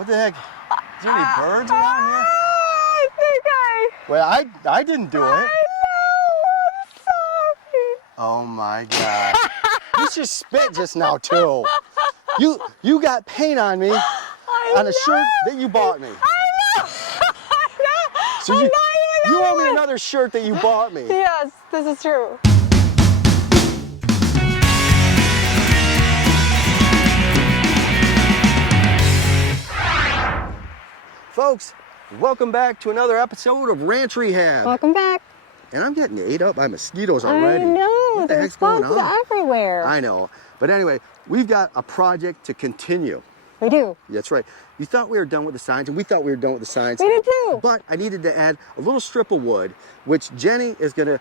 What the heck? Is there any birds around here? I think Well, I didn't do it. I know, I'm sorry. Oh my God. You just spit just now too. You got paint on me on a shirt that you bought me. I know. So you owe me another shirt that you bought me. Yes, this is true. Folks, welcome back to another episode of Ranch Rehab. Welcome back. And I'm getting ate up by mosquitoes already. I know, What the there's heck's going bugs on? everywhere. I know. But anyway, we've got a project to continue. We do. That's right. You thought we were done with the signs, and we thought we were done with the signs. We did too. But I needed to add a little strip of wood, which Jenny is going to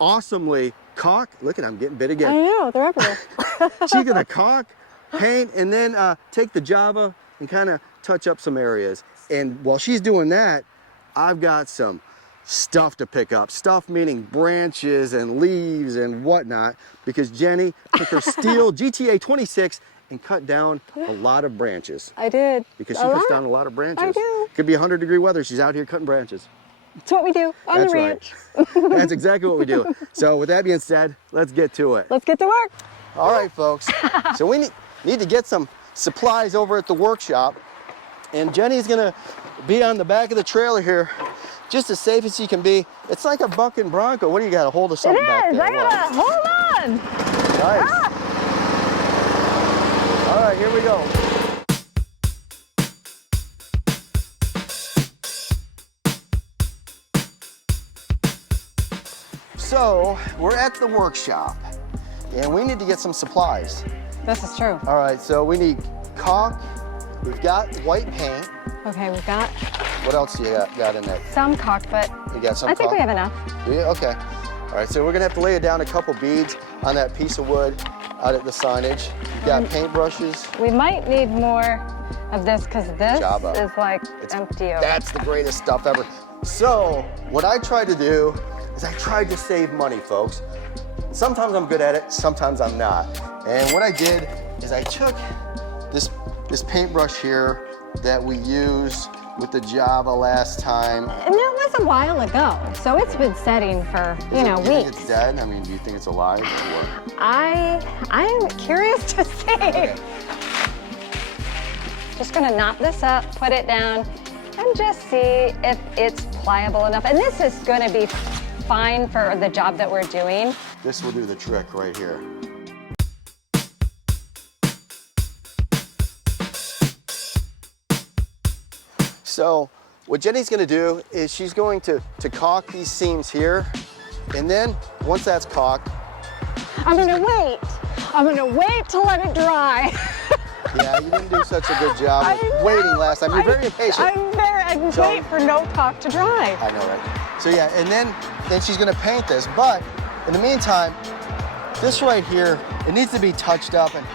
awesomely caulk. Look at, I'm getting bit again. I know, they're everywhere. She's going to caulk, paint, and then take the Java and kind of touch up some areas. And while she's doing that, I've got some stuff to pick up. Stuff meaning branches and leaves and whatnot, because Jenny took her steel GTA 26 and cut down a lot of branches. I did. Because she cuts down a lot of branches. I do. Could be 100-degree weather. She's out here cutting branches. That's what we do on That's the ranch. right. That's exactly what we do. So with that being said, let's get to it. Let's get to work. All right, folks. So we need to get some supplies over at the workshop. And Jenny's gonna be on the back of the trailer here, just as safe as she can be. It's like a bucking bronco. What do you got, a hold of something back there? I gotta, hold on. Nice. Ah. All right, here we go. So we're at the workshop and we need to get some supplies. This is true. All right, so we need caulk. We've got white paint. Okay, we've got What else do you got in there? some caulk, but You got some I think caulk? we have enough. Do you? Okay. All right, so we're gonna have to lay down a couple beads on that piece of wood out at the signage. You got paintbrushes. We might need more of this because this Java. is like empty. That's the greatest stuff ever. So what I tried to do is I tried to save money, folks. Sometimes I'm good at it, sometimes I'm not. And what I did is I took this paintbrush here that we used with the Java last time. And that was a while ago, so it's been setting for, you know, Do you think weeks. it's dead? I mean, do you think it's alive? Or? I'm curious to see. Okay. Just gonna knock this up, put it down, and just see if it's pliable enough. And this is gonna be fine for the job that we're doing. This will do the trick right here. So what Jenny's gonna do is she's going to caulk these seams here, and then once that's caulked, I'm gonna wait to let it dry. yeah, you didn't do such a good job of waiting last time. You're very impatient. I wait for no caulk to dry. I know, right? So yeah, and then she's gonna paint this, but in the meantime, this right here, it needs to be touched up, and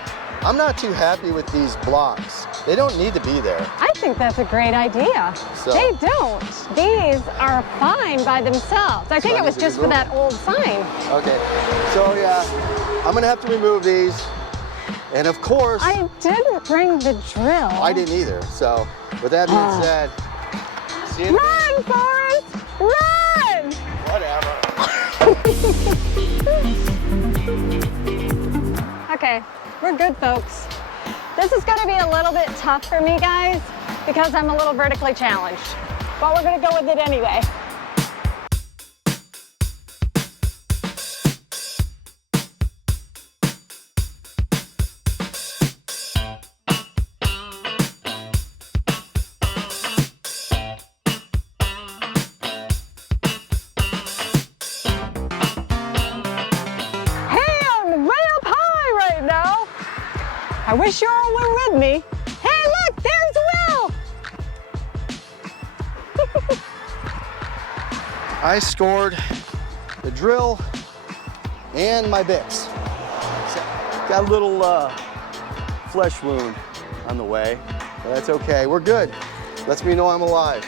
I'm not too happy with these blocks. They don't need to be there. I think that's a great idea. So- They don't. These are fine by themselves. I think I it was need to just for remove that old sign. Okay, so yeah, I'm gonna have to remove these. And of course, I didn't bring the drill. I didn't either. So with that being said, see you in a Run, Forrest! Run! Whatever. Okay, we're good, folks. This is gonna be a little bit tough for me, guys, because I'm a little vertically challenged. But we're gonna go with it anyway. I wish you all were with me. Hey, look, there's Will! I scored the drill and my bits. So, got a little flesh wound on the way, but that's okay. We're good. Lets me know I'm alive.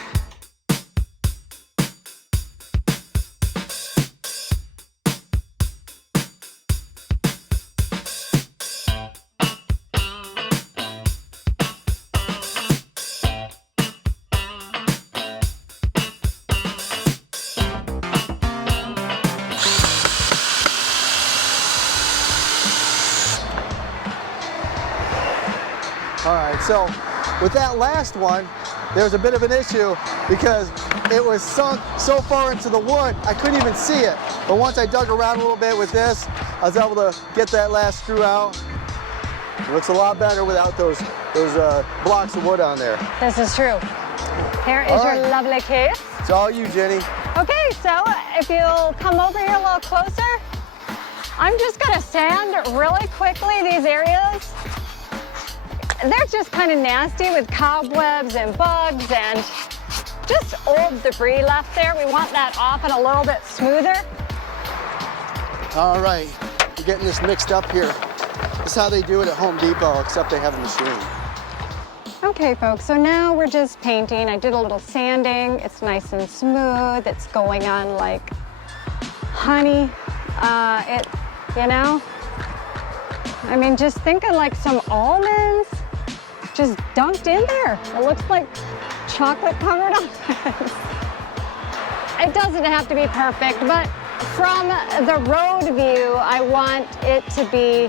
All right, so with that last one, there was a bit of an issue because it was sunk so far into the wood, I couldn't even see it. But once I dug around a little bit with this, I was able to get that last screw out. It looks a lot better without those blocks of wood on there. This is true. Here is your lovely case. It's all you, Jenny. Okay, so if you'll come over here a little closer, I'm just gonna sand really quickly these areas. They're just kind of nasty with cobwebs and bugs and just old debris left there. We want that off and a little bit smoother. All right, we're getting this mixed up here. This is how they do it at Home Depot, except they have a machine. Okay, folks, so now we're just painting. I did a little sanding. It's nice and smooth. It's going on like honey. You know, I mean, just thinking like some almonds just dunked in there. It looks like chocolate covered almonds. It doesn't have to be perfect, but from the road view, I want it to be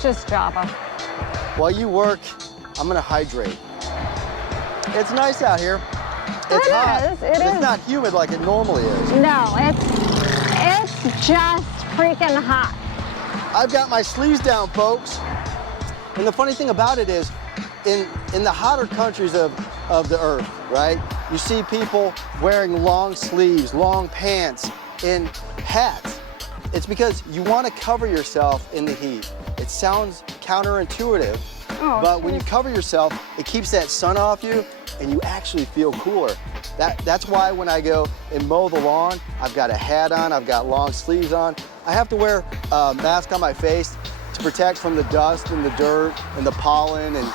just Java. While you work, I'm gonna hydrate. It's nice out here. It's hot. It is. It's not humid like it normally is. No, it's just freaking hot. I've got my sleeves down, folks. And the funny thing about it is, in the hotter countries of the earth, right? You see people wearing long sleeves, long pants, and hats. It's because you want to cover yourself in the heat. It sounds counterintuitive, but when you cover yourself, it keeps that sun off you, and you actually feel cooler. That's why when I go and mow the lawn, I've got a hat on, I've got long sleeves on. I have to wear a mask on my face to protect from the dust and the dirt and the pollen and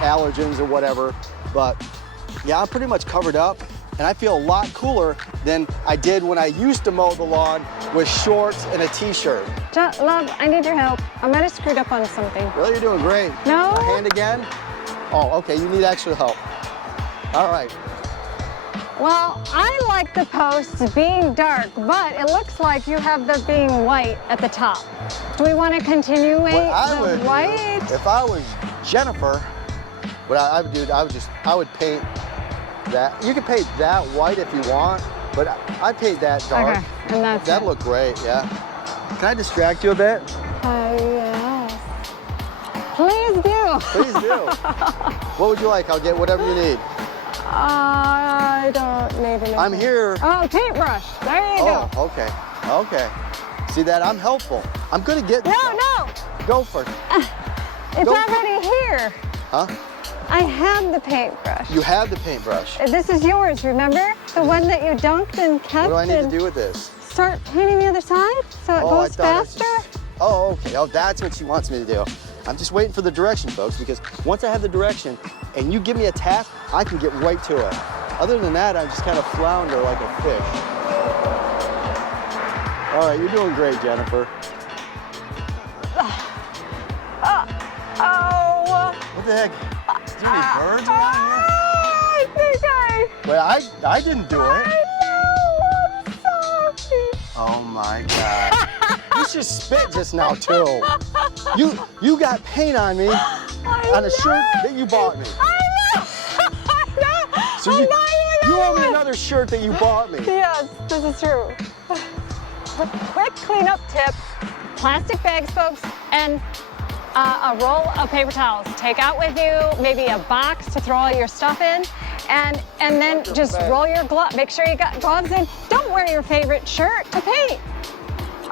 allergens or whatever. But yeah, I'm pretty much covered up, and I feel a lot cooler than I did when I used to mow the lawn with shorts and a t-shirt. Love, I need your help. I might have screwed up on something. Really, you're doing great. No? My hand again? Oh, okay, you need extra help. All right. Well, I like the posts being dark, but it looks like you have the being white at the top. Do we want to continue What I would the white? do, if I was Jennifer, what I would do, I would paint that. You can paint that white if you want, but I'd paint that dark. Okay, and that's That'd look great, yeah. Can I distract you a bit? Yes. Please do. Please do. What would you like? I'll get whatever you need. I don't need anything. I'm here. Oh, paintbrush. There you go. Oh, okay. Okay. See that? I'm helpful. I'm good at getting stuff. No. Go for it. It's already here. Huh? I have the paintbrush. You have the paintbrush. This is yours, remember? The one that you dunked and kept. What do I need to do with this? Start painting the other side so it goes faster. Oh, okay. Oh, that's what she wants me to do. I'm just waiting for the direction, folks, because once I have the direction and you give me a task, I can get right to it. Other than that, I just kind of flounder like a fish. All right, you're doing great, Jennifer. What the heck? Is there any birds around here? I think Well, I didn't do it. I know, I'm sorry. Oh my God. You just spit just now too. You got paint on me on a shirt that you bought me. I know. So you owe me another shirt that you bought me. Yes, this is true. Quick cleanup tip, plastic bags, folks, and a roll of paper towels. Take out with you maybe a box to throw all your stuff in, and then just roll your glove. Make sure you got gloves in. Don't wear your favorite shirt to paint.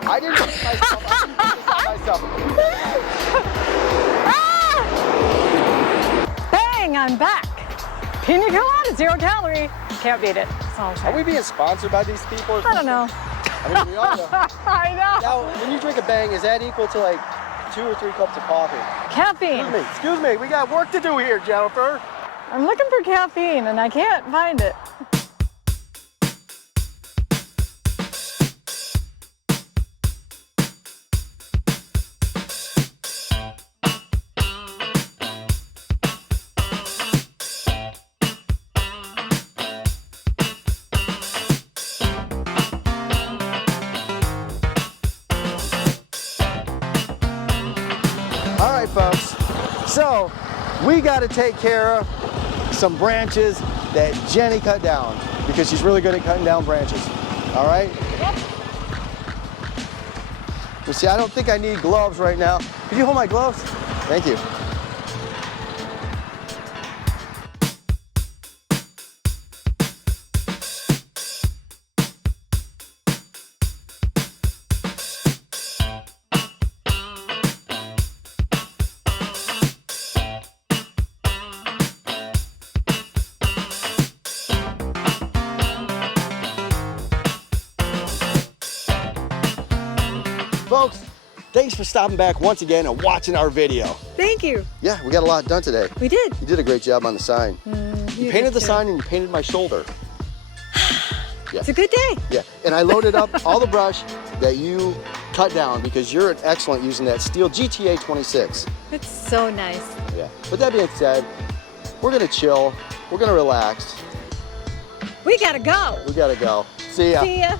I didn't put myself. I didn't put myself. Bang, I'm back. Pina colada, 0 calorie. Can't beat it. That's all I'm saying. Are we being sponsored by these people? I don't know. I mean, we are. I know. Now, when you drink a Bang, is that equal to like 2 or 3 cups of coffee? Caffeine. Excuse me, we got work to do here, Jennifer. I'm looking for caffeine and I can't find it. All right, folks. So we got to take care of some branches that Jenny cut down because she's really good at cutting down branches. All right? Yep. You see, I don't think I need gloves right now. Could you hold my gloves? Thank you. Folks, thanks for stopping back once again and watching our video. Thank you. Yeah, we got a lot done today. We did. You did a great job on the sign. You painted the sign and you painted my shoulder. Yeah. It's a good day. Yeah, and I loaded up all the brush that you cut down because you're an excellent using that steel GTA 26. It's so nice. Yeah, but that being said, we're gonna chill, we're gonna relax. We gotta go. We gotta go. See ya. See ya.